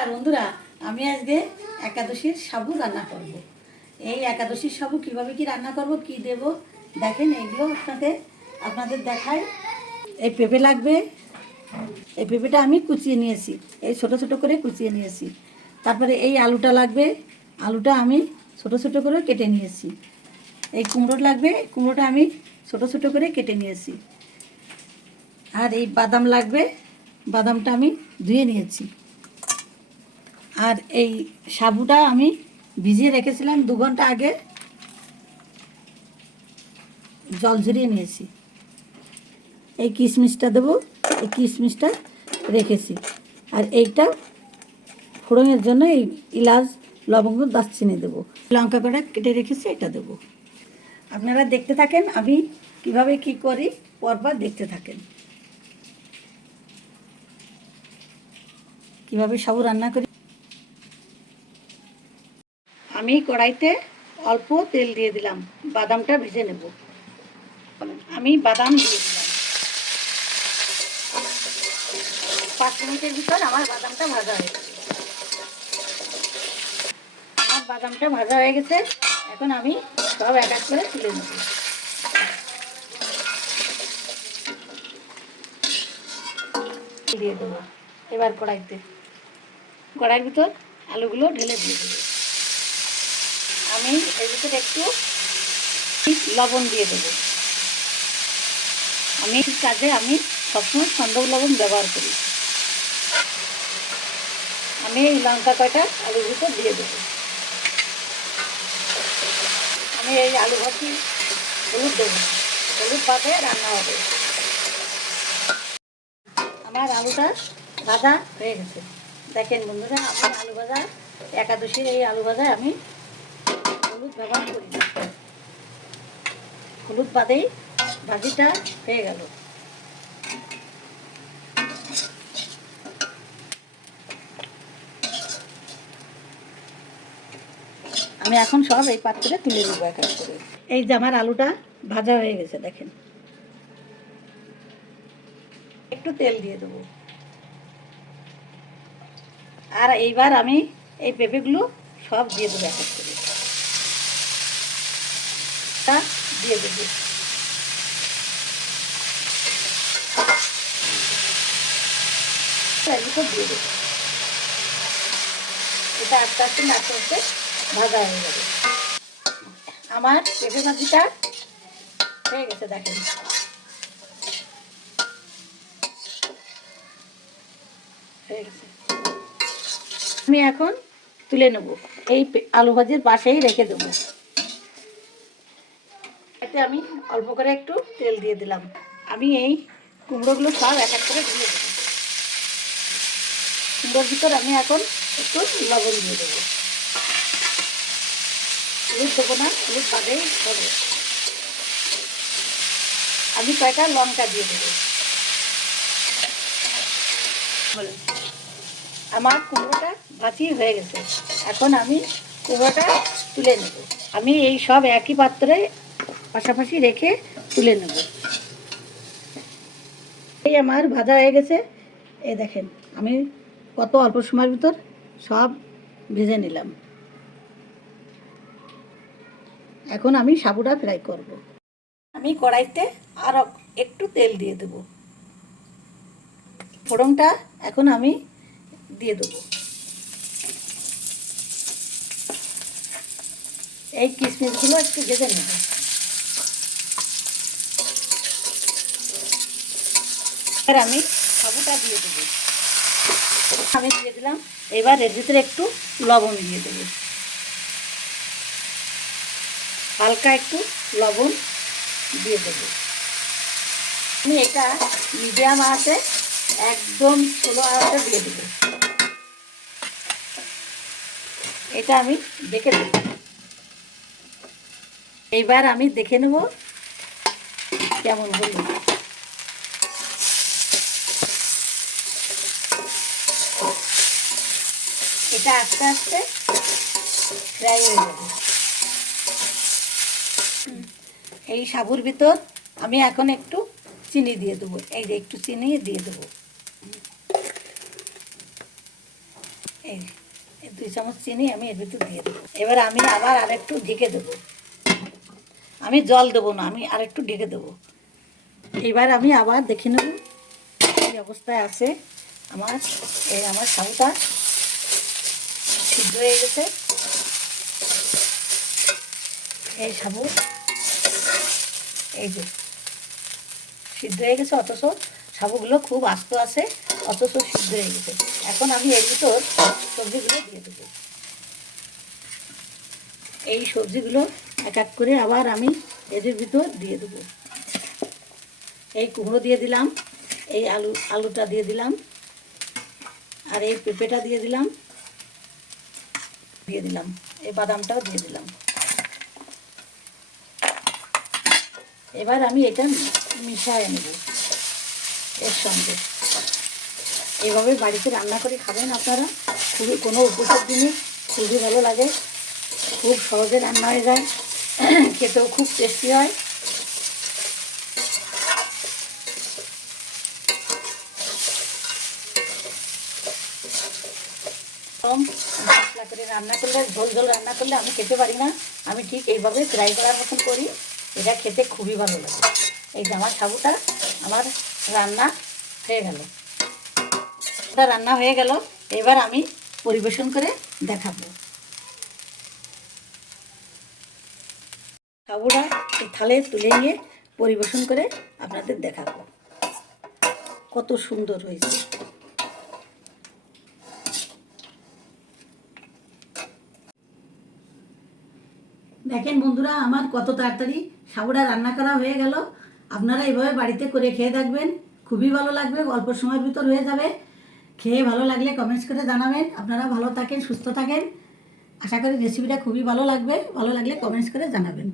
নমস্কার বন্ধুরা, আমি আজকে একাদশীর সাবু রান্না করব। এই একাদশীর সাবু কিভাবে কি রান্না করব, কি দেব দেখেন। এইগুলো আপনাদের দেখাই। এই পেঁপে লাগবে, এই পেঁপেটা আমি কুচিয়ে নিয়েছি, এই ছোট ছোট করে কুচিয়ে নিয়েছি। তারপরে এই আলুটা লাগবে, আলুটা আমি ছোট ছোট করে কেটে নিয়েছি। এই কুমড়ো লাগবে, কুমড়োটা আমি ছোট ছোট করে কেটে নিয়েছি। আর এই বাদাম লাগবে, বাদামটা আমি ধুয়ে নিয়েছি। আর এই সাবুটা আমি ভিজিয়ে রেখেছিলাম 2 ঘন্টা আগে, জল ঝরিয়ে নিয়েছি। এই কিশমিশটা দেবো, এই কিশমিশটা রেখেছি। আর এইটা ফোড়নের জন্য এই এলাচ, লবঙ্গ, দারচিনি দেবো। লঙ্কা কটা কেটে রেখেছি, এটা দেবো। আপনারা দেখতে থাকেন আমি কিভাবে কি করি, পরপর দেখতে থাকেন কিভাবে সাবু রান্না করি। আমি কড়াইতে অল্প তেল দিয়ে দিলাম, বাদামটা ভেজে নেব। আমি বাদাম দিয়ে দিলাম। 5 মিনিটের ভিতর আমার বাদামটা ভাজা হয়ে গেছে। আমার বাদামটা ভাজা হয়ে গেছে, এখন আমি সব এক এক করে তুলে নেব। দিয়ে দেবো এবার কড়াইয়ের ভিতর আলুগুলো ঢেলে দিয়ে দেবো। আমি এর ভিতরে একটু লবণ দিয়ে দেবো। আমি কাজে সবসময় সন্দক লবণ ব্যবহার করি। আমি এই লঙ্কা কয়টা আলুর ভিতর দিয়ে দেবো। আমি এই আলু ভাজি হলুদ দেবো, হলুদ পাতে রান্না হবে। আমার আলুটা ভাজা হয়ে গেছে। দেখেন বন্ধুরা, আমি আলু ভাজা, একাদশীর এই আলু ভাজায় আমি হলুদ ব্যবহার করি না। হলুদ বাদেই ভাজিটা হয়ে গেল। আমি এখন সব এই পাত্রে তুলে দেবো এক এক করে। এই যে আমার আলুটা ভাজা হয়ে গেছে, দেখেন। একটু তেল দিয়ে দেবো। আর এইবার আমি এই পেঁপেগুলো সব দিয়ে দেবো এক এক করে। দিয়ে দেবো। দিয়ে দেবো। এটা আস্তে আস্তে নাড়তে নাড়তে ভাজা হয়ে যাবে। আমার পেঁপে ভাজিটা হয়ে গেছে, দেখেন। হয়ে গেছে। আমি এখন তুলে নেব, এই আলু ভাজির পাশেই রেখে দেবো। এতে আমি অল্প করে একটু তেল দিয়ে দিলাম। আমি এই কুমড়োগুলো সব এক এক করে ঢেলে দেবো। কুমড়োর ভিতর আমি এখন একটু লবণ দিয়ে দেবো। হলুদ দেবো না, হলুদ বাদেই হবে। আমি কয়টা লঙ্কা দিয়ে দেবো। আমার কুমড়োটা ভাজি হয়ে গেছে, এখন আমি কুমড়োটা তুলে নেব। আমি এই সব একই পাত্রে পাশাপাশি রেখে তুলে নেব। এই আমার ভাজা হয়ে গেছে, এই দেখেন আমি কত অল্প সময়ের ভিতর সব ভেজে নিলাম। এখন আমি সাবুটা ফ্রাই করব। আমি কড়াইতে আরও একটু তেল দিয়ে দেব। ফোড়নটা এখন আমি দিয়ে দেবো। এই কিশমিশগুলো একটু ভেজে নেব। এবার আমি সাবুটা দিয়ে দেবো। আমি দিয়ে দিলাম। এবার এর ভিতরে একটু লবণ দিয়ে দেবো, হালকা একটু লবণ দিয়ে দেবো। আমি এটা মিডিয়াম আঁচে একদম স্লো আঁচে দিয়ে দেবো। এটা আমি দেখে দেব। এইবার আমি দেখে নেব কেমন হলো। এটা আস্তে আস্তে ফ্রাই হয়ে যাবে। এই সাবুর ভিতর আমি এখন একটু চিনি দিয়ে দেবো। এই যে একটু চিনি দিয়ে দেবো। এই এই 2 চামচ চিনি আমি এর ভিতর দিয়ে দেবো। এবার আমি আবার আরেকটু ঢেকে দেবো, আমি জল দেবো না, আমি আরেকটু ঢেকে দেবো। এবার আমি আবার দেখে নেব এই অবস্থায় আছে আমার, এই আমার সাবুটা সিদ্ধ হয়ে গেছে। এই সাবু এই যে সিদ্ধ হয়ে গেছে, অথচ সাবুগুলো খুব আস্ত আছে, অথচ সিদ্ধ হয়ে গেছে। এখন আমি এর ভিতর সবজিগুলো দিয়ে দেবো। এই সবজিগুলো এক এক করে আবার আমি এর ভিতর দিয়ে দেবো। এই কুমড়ো দিয়ে দিলাম, এই আলুটা দিয়ে দিলাম, আর এই পেঁপেটা দিয়ে দিলাম, এই বাদামটাও দিয়ে দিলাম। এবার আমি এটা মিশিয়ে নেব এর সঙ্গে। এভাবে বাড়িতে রান্না করে খাবেন আপনারা, খুবই কোনো উপকার জিনিস, খুবই ভালো লাগে, খুব সহজে রান্না হয়ে যায়, খেতেও খুব টেস্টি হয়। পাতলা করে রান্না করলে, ঝোল ঝোল রান্না করলে আমি খেতে পারি না, আমি ঠিক এইভাবে ফ্রাই করার মতন করি, এটা খেতে খুবই ভালো লাগে। এই যে আমার সাবুটা আমার রান্না হয়ে গেল, রান্না হয়ে গেল। এবার আমি পরিবেশন করে দেখাবো। সাবুটা এই থালে তুলে নিয়ে পরিবেশন করে আপনাদের দেখাবো কত সুন্দর হয়েছে। দেখেন বন্ধুরা, আমার কত তাড়াতাড়ি সাবুটা রান্না করা হয়ে গেল। আপনারা এইভাবে বাড়িতে করে খেয়ে দেখবেন, খুবই ভালো লাগবে, অল্প সময়ের ভিতর হয়ে যাবে। খেয়ে ভালো লাগলে কমেন্টস করে জানাবেন। আপনারা ভালো থাকেন, সুস্থ থাকেন, আশা করি রেসিপিটা খুবই ভালো লাগবে। ভালো লাগলে কমেন্টস করে জানাবেন।